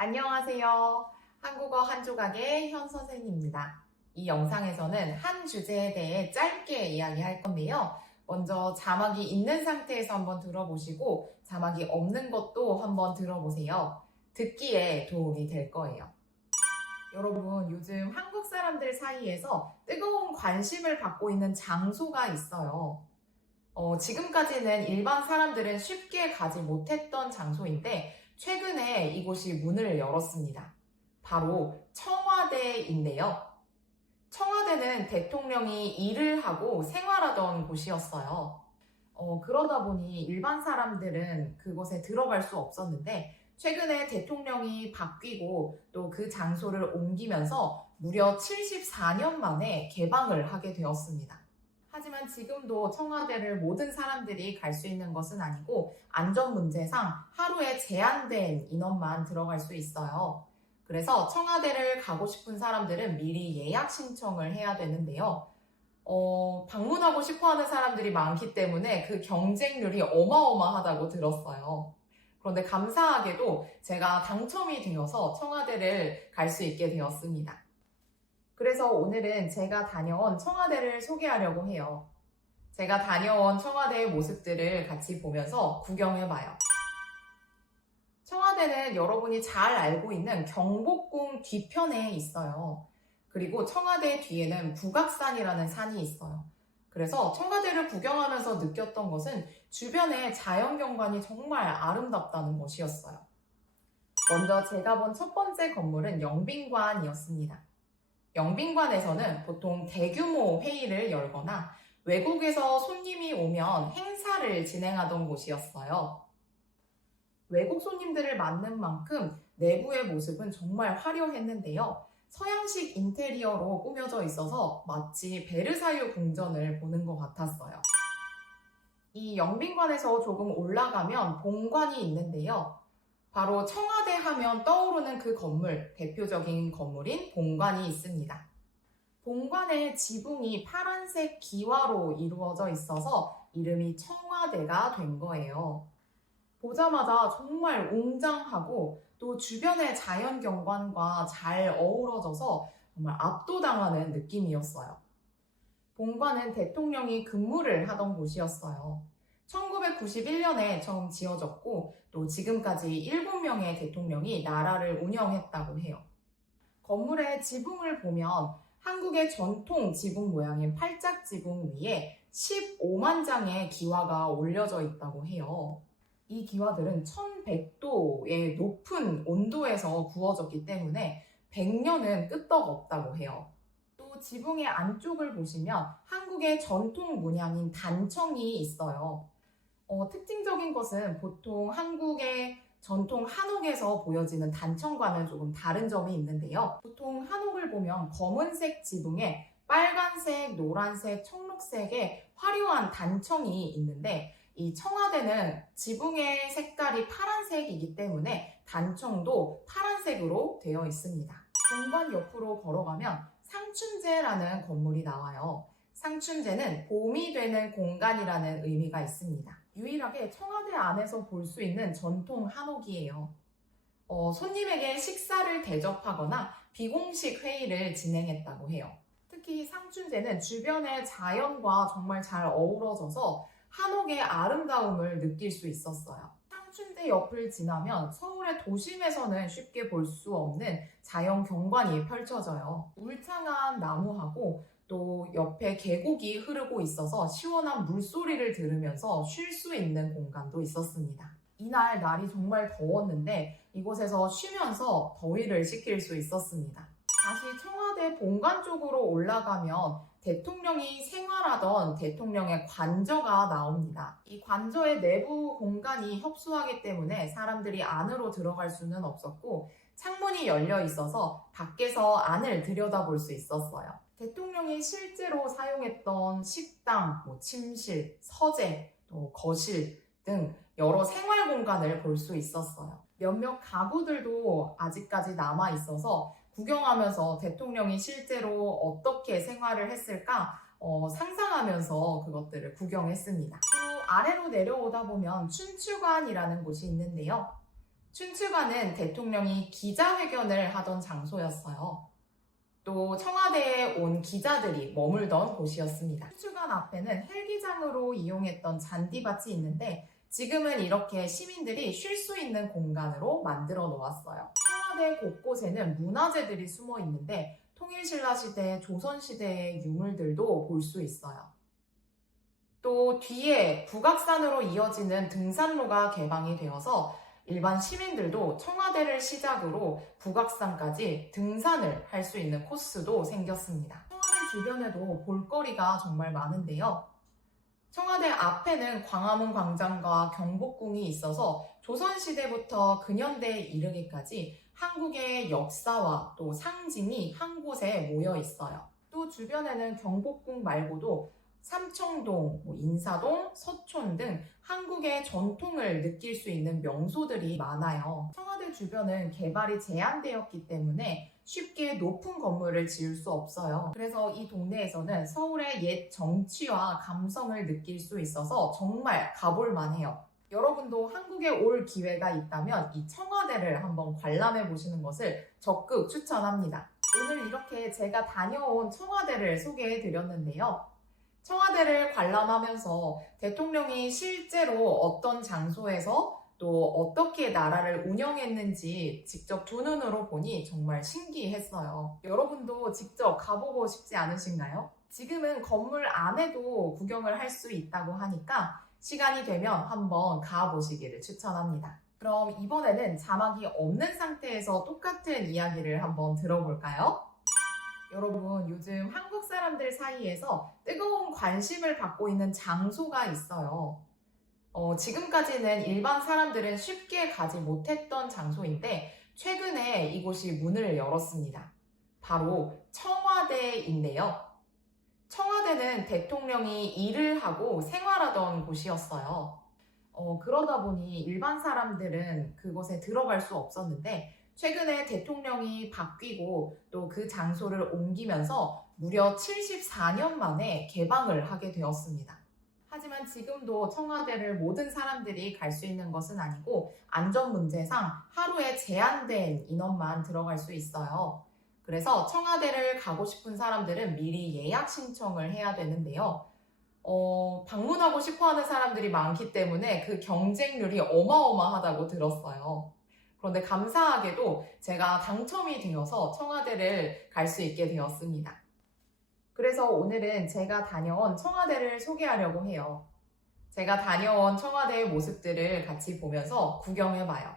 안녕하세요. 한국어 한 조각의 현 선생님입니다. 이 영상에서는 한 주제에 대해 짧게 이야기할 건데요. 먼저 자막이 있는 상태에서 한번 들어보시고 자막이 없는 것도 한번 들어보세요. 듣기에 도움이 될 거예요. 여러분, 요즘 한국 사람들 사이에서 뜨거운 관심을 받고 있는 장소가 있어요. 지금까지는 일반 사람들은 쉽게 가지 못했던 장소인데 최근에 이곳이 문을 열었습니다. 바로 청와대인데요. 청와대는 대통령이 일을 하고 생활하던 곳이었어요. 그러다 보니 일반 사람들은 그곳에 들어갈 수 없었는데 최근에 대통령이 바뀌고 또 그 장소를 옮기면서 무려 74년 만에 개방을 하게 되었습니다. 하지만 지금도 청와대를 모든 사람들이 갈 수 있는 것은 아니고 안전 문제상 하루에 제한된 인원만 들어갈 수 있어요. 그래서 청와대를 가고 싶은 사람들은 미리 예약 신청을 해야 되는데요. 방문하고 싶어 하는 사람들이 많기 때문에 그 경쟁률이 어마어마하다고 들었어요. 그런데 감사하게도 제가 당첨이 되어서 청와대를 갈 수 있게 되었습니다. 그래서 오늘은 제가 다녀온 청와대를 소개하려고 해요. 제가 다녀온 청와대의 모습들을 같이 보면서 구경해봐요. 청와대는 여러분이 잘 알고 있는 경복궁 뒤편에 있어요. 그리고 청와대 뒤에는 북악산이라는 산이 있어요. 그래서 청와대를 구경하면서 느꼈던 것은 주변의 자연경관이 정말 아름답다는 것이었어요. 먼저 제가 본 첫 번째 건물은 영빈관이었습니다. 영빈관에서는 보통 대규모 회의를 열거나 외국에서 손님이 오면 행사를 진행하던 곳이었어요. 외국 손님들을 맞는 만큼 내부의 모습은 정말 화려했는데요. 서양식 인테리어로 꾸며져 있어서 마치 베르사유 궁전을 보는 것 같았어요. 이 영빈관에서 조금 올라가면 본관이 있는데요. 바로 청와대 하면 떠오르는 그 건물, 대표적인 건물인 본관이 있습니다. 본관의 지붕이 파란색 기와로 이루어져 있어서 이름이 청와대가 된 거예요. 보자마자 정말 웅장하고 또 주변의 자연 경관과 잘 어우러져서 정말 압도당하는 느낌이었어요. 본관은 대통령이 근무를 하던 곳이었어요. 1991년에 처음 지어졌고 또 지금까지 7명의 대통령이 나라를 운영했다고 해요. 건물의 지붕을 보면 한국의 전통 지붕 모양인 팔짝 지붕 위에 15만 장의 기와가 올려져 있다고 해요. 이 기와들은 1100도의 높은 온도에서 구워졌기 때문에 100년은 끄떡없다고 해요. 또 지붕의 안쪽을 보시면 한국의 전통 문양인 단청이 있어요. 특징적인 것은 보통 한국의 전통 한옥에서 보여지는 단청과는 조금 다른 점이 있는데요. 보통 한옥을 보면 검은색 지붕에 빨간색, 노란색, 청록색의 화려한 단청이 있는데 이 청와대는 지붕의 색깔이 파란색이기 때문에 단청도 파란색으로 되어 있습니다. 본관 옆으로 걸어가면 상춘제라는 건물이 나와요. 상춘제는 봄이 되는 공간이라는 의미가 있습니다. 유일하게 청와대 안에서 볼 수 있는 전통 한옥이에요. 손님에게 식사를 대접하거나 비공식 회의를 진행했다고 해요. 특히 상춘제는 주변의 자연과 정말 잘 어우러져서 한옥의 아름다움을 느낄 수 있었어요. 상춘제 옆을 지나면 서울의 도심에서는 쉽게 볼 수 없는 자연 경관이 펼쳐져요. 울창한 나무하고 또 옆에 계곡이 흐르고 있어서 시원한 물소리를 들으면서 쉴 수 있는 공간도 있었습니다. 이날 날이 정말 더웠는데 이곳에서 쉬면서 더위를 식힐 수 있었습니다. 다시 청와대 본관 쪽으로 올라가면 대통령이 생활하던 대통령의 관저가 나옵니다. 이 관저의 내부 공간이 협소하기 때문에 사람들이 안으로 들어갈 수는 없었고 창문이 열려 있어서 밖에서 안을 들여다볼 수 있었어요. 대통령이 실제로 사용했던 식당, 침실, 서재, 또 거실 등 여러 생활 공간을 볼 수 있었어요. 몇몇 가구들도 아직까지 남아 있어서 구경하면서 대통령이 실제로 어떻게 생활을 했을까 상상하면서 그것들을 구경했습니다. 또 아래로 내려오다 보면 춘추관이라는 곳이 있는데요. 춘추관은 대통령이 기자회견을 하던 장소였어요. 또 청와대에 온 기자들이 머물던 곳이었습니다. 춘추관 앞에는 헬기장으로 이용했던 잔디밭이 있는데 지금은 이렇게 시민들이 쉴 수 있는 공간으로 만들어 놓았어요. 청와대 곳곳에는 문화재들이 숨어 있는데 통일신라 시대, 조선시대의 유물들도 볼 수 있어요. 또 뒤에 북악산으로 이어지는 등산로가 개방이 되어서 일반 시민들도 청와대를 시작으로 북악산까지 등산을 할 수 있는 코스도 생겼습니다. 청와대 주변에도 볼거리가 정말 많은데요. 청와대 앞에는 광화문 광장과 경복궁이 있어서 조선시대부터 근현대에 이르기까지 한국의 역사와 또 상징이 한 곳에 모여 있어요. 또 주변에는 경복궁 말고도 삼청동, 인사동, 서촌 등 한국의 전통을 느낄 수 있는 명소들이 많아요. 청와대 주변은 개발이 제한되었기 때문에 쉽게 높은 건물을 지을 수 없어요. 그래서 이 동네에서는 서울의 옛 정취와 감성을 느낄 수 있어서 정말 가볼 만해요. 여러분도 한국에 올 기회가 있다면 이 청와대를 한번 관람해 보시는 것을 적극 추천합니다. 오늘 이렇게 제가 다녀온 청와대를 소개해 드렸는데요. 청와대를 관람하면서 대통령이 실제로 어떤 장소에서 또 어떻게 나라를 운영했는지 직접 두 눈으로 보니 정말 신기했어요. 여러분도 직접 가보고 싶지 않으신가요? 지금은 건물 안에도 구경을 할 수 있다고 하니까 시간이 되면 한번 가보시기를 추천합니다. 그럼 이번에는 자막이 없는 상태에서 똑같은 이야기를 한번 들어볼까요? 여러분, 요즘 한국 사람들 사이에서 뜨거운 관심을 받고 있는 장소가 있어요. 지금까지는 일반 사람들은 쉽게 가지 못했던 장소인데 최근에 이곳이 문을 열었습니다. 바로 청와대인데요. 청와대는 대통령이 일을 하고 생활하던 곳이었어요. 그러다 보니 일반 사람들은 그곳에 들어갈 수 없었는데 최근에 대통령이 바뀌고 또 그 장소를 옮기면서 무려 74년 만에 개방을 하게 되었습니다. 하지만 지금도 청와대를 모든 사람들이 갈 수 있는 것은 아니고 안전 문제상 하루에 제한된 인원만 들어갈 수 있어요. 그래서 청와대를 가고 싶은 사람들은 미리 예약 신청을 해야 되는데요. 방문하고 싶어 하는 사람들이 많기 때문에 그 경쟁률이 어마어마하다고 들었어요. 그런데 감사하게도 제가 당첨이 되어서 청와대를 갈 수 있게 되었습니다. 그래서 오늘은 제가 다녀온 청와대를 소개하려고 해요. 제가 다녀온 청와대의 모습들을 같이 보면서 구경해봐요.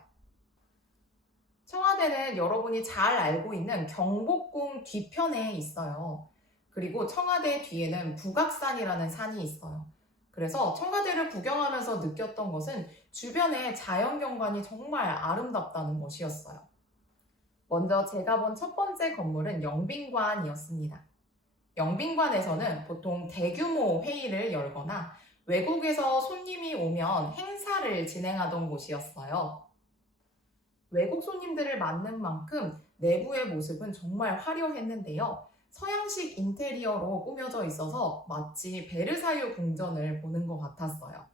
청와대는 여러분이 잘 알고 있는 경복궁 뒤편에 있어요. 그리고 청와대 뒤에는 북악산이라는 산이 있어요. 그래서 청와대를 구경하면서 느꼈던 것은 주변의 자연경관이 정말 아름답다는 것이었어요. 먼저 제가 본 첫 번째 건물은 영빈관이었습니다. 영빈관에서는 보통 대규모 회의를 열거나 외국에서 손님이 오면 행사를 진행하던 곳이었어요. 외국 손님들을 맞는 만큼 내부의 모습은 정말 화려했는데요. 서양식 인테리어로 꾸며져 있어서 마치 베르사유 궁전을 보는 것 같았어요.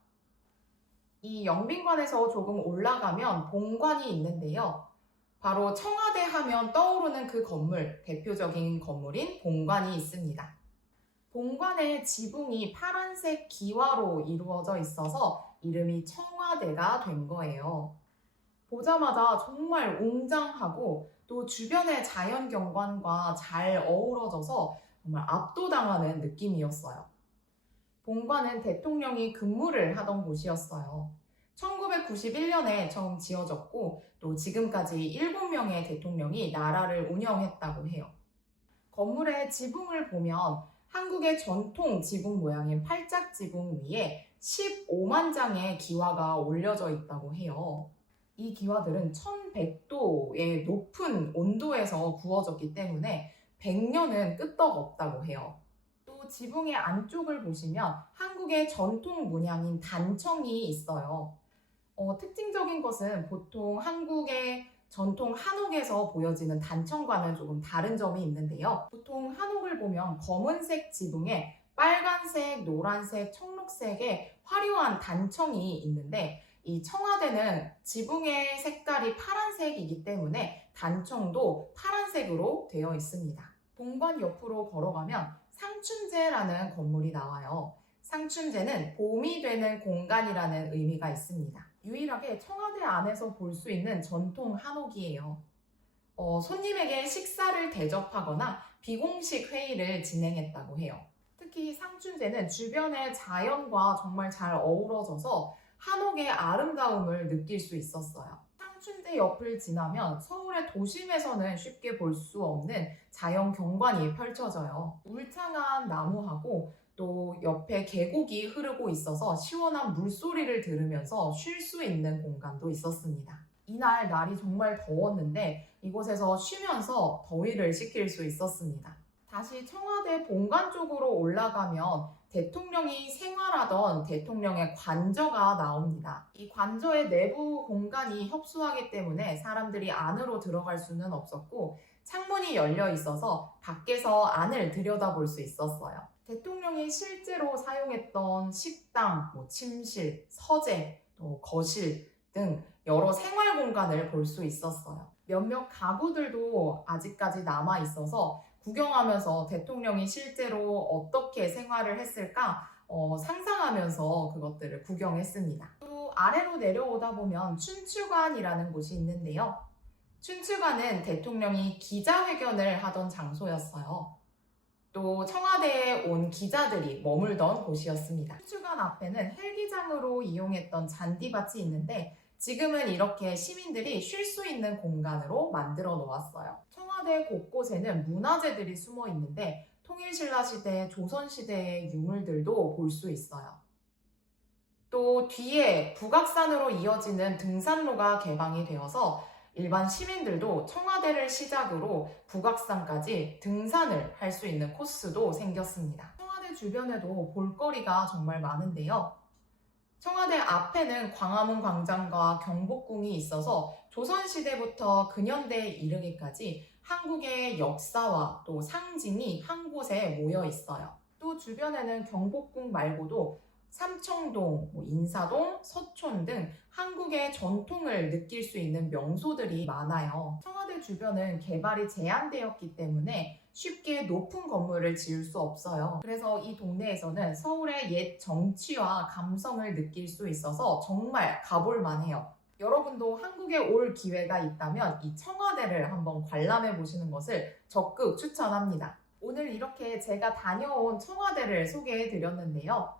이 영빈관에서 조금 올라가면 본관이 있는데요. 바로 청와대 하면 떠오르는 그 건물, 대표적인 건물인 본관이 있습니다. 본관의 지붕이 파란색 기와로 이루어져 있어서 이름이 청와대가 된 거예요. 보자마자 정말 웅장하고 또 주변의 자연경관과 잘 어우러져서 정말 압도당하는 느낌이었어요. 본관은 대통령이 근무를 하던 곳이었어요. 1991년에 처음 지어졌고 또 지금까지 7명의 대통령이 나라를 운영했다고 해요. 건물의 지붕을 보면 한국의 전통 지붕 모양인 팔짝 지붕 위에 15만 장의 기와가 올려져 있다고 해요. 이 기와들은 1100도의 높은 온도에서 구워졌기 때문에 100년은 끄떡없다고 해요. 또 지붕의 안쪽을 보시면 한국의 전통 문양인 단청이 있어요. 특징적인 것은 보통 한국의 전통 한옥에서 보여지는 단청과는 조금 다른 점이 있는데요. 보통 한옥을 보면 검은색 지붕에 빨간색, 노란색, 청록색의 화려한 단청이 있는데 이 청와대는 지붕의 색깔이 파란색이기 때문에 단청도 파란색으로 되어 있습니다. 본관 옆으로 걸어가면 상춘제라는 건물이 나와요. 상춘제는 봄이 되는 공간이라는 의미가 있습니다. 유일하게 청와대 안에서 볼 수 있는 전통 한옥이에요. 손님에게 식사를 대접하거나 비공식 회의를 진행했다고 해요. 특히 상춘제는 주변의 자연과 정말 잘 어우러져서 한옥의 아름다움을 느낄 수 있었어요. 상춘제 옆을 지나면 서울의 도심에서는 쉽게 볼 수 없는 자연 경관이 펼쳐져요. 울창한 나무하고 또 옆에 계곡이 흐르고 있어서 시원한 물소리를 들으면서 쉴 수 있는 공간도 있었습니다. 이날 날이 정말 더웠는데 이곳에서 쉬면서 더위를 식힐 수 있었습니다. 다시 청와대 본관 쪽으로 올라가면 대통령이 생활하던 대통령의 관저가 나옵니다. 이 관저의 내부 공간이 협소하기 때문에 사람들이 안으로 들어갈 수는 없었고 창문이 열려 있어서 밖에서 안을 들여다볼 수 있었어요. 대통령이 실제로 사용했던 식당, 침실, 서재, 또 거실 등 여러 생활 공간을 볼 수 있었어요. 몇몇 가구들도 아직까지 남아 있어서 구경하면서 대통령이 실제로 어떻게 생활을 했을까 상상하면서 그것들을 구경했습니다. 또 아래로 내려오다 보면 춘추관이라는 곳이 있는데요. 춘추관은 대통령이 기자회견을 하던 장소였어요. 또 청와대에 온 기자들이 머물던 곳이었습니다. 춘추관 앞에는 헬기장으로 이용했던 잔디밭이 있는데 지금은 이렇게 시민들이 쉴 수 있는 공간으로 만들어 놓았어요. 청와대 곳곳에는 문화재들이 숨어 있는데 통일신라 시대, 조선시대의 유물들도 볼 수 있어요. 또 뒤에 북악산으로 이어지는 등산로가 개방이 되어서 일반 시민들도 청와대를 시작으로 북악산까지 등산을 할 수 있는 코스도 생겼습니다. 청와대 주변에도 볼거리가 정말 많은데요. 청와대 앞에는 광화문 광장과 경복궁이 있어서 조선시대부터 근현대에 이르기까지 한국의 역사와 또 상징이 한 곳에 모여 있어요. 또 주변에는 경복궁 말고도 삼청동, 인사동, 서촌 등 한국의 전통을 느낄 수 있는 명소들이 많아요. 청와대 주변은 개발이 제한되었기 때문에 쉽게 높은 건물을 지을 수 없어요. 그래서 이 동네에서는 서울의 옛 정취와 감성을 느낄 수 있어서 정말 가볼 만해요. 여러분도 한국에 올 기회가 있다면 이 청와대를 한번 관람해 보시는 것을 적극 추천합니다. 오늘 이렇게 제가 다녀온 청와대를 소개해 드렸는데요.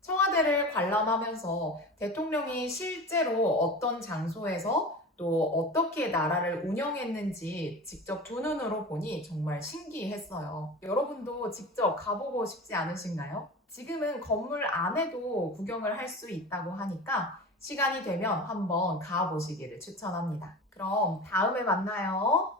청와대를 관람하면서 대통령이 실제로 어떤 장소에서 또 어떻게 나라를 운영했는지 직접 두 눈으로 보니 정말 신기했어요. 여러분도 직접 가보고 싶지 않으신가요? 지금은 건물 안에도 구경을 할 수 있다고 하니까 시간이 되면 한번 가보시기를 추천합니다. 그럼 다음에 만나요.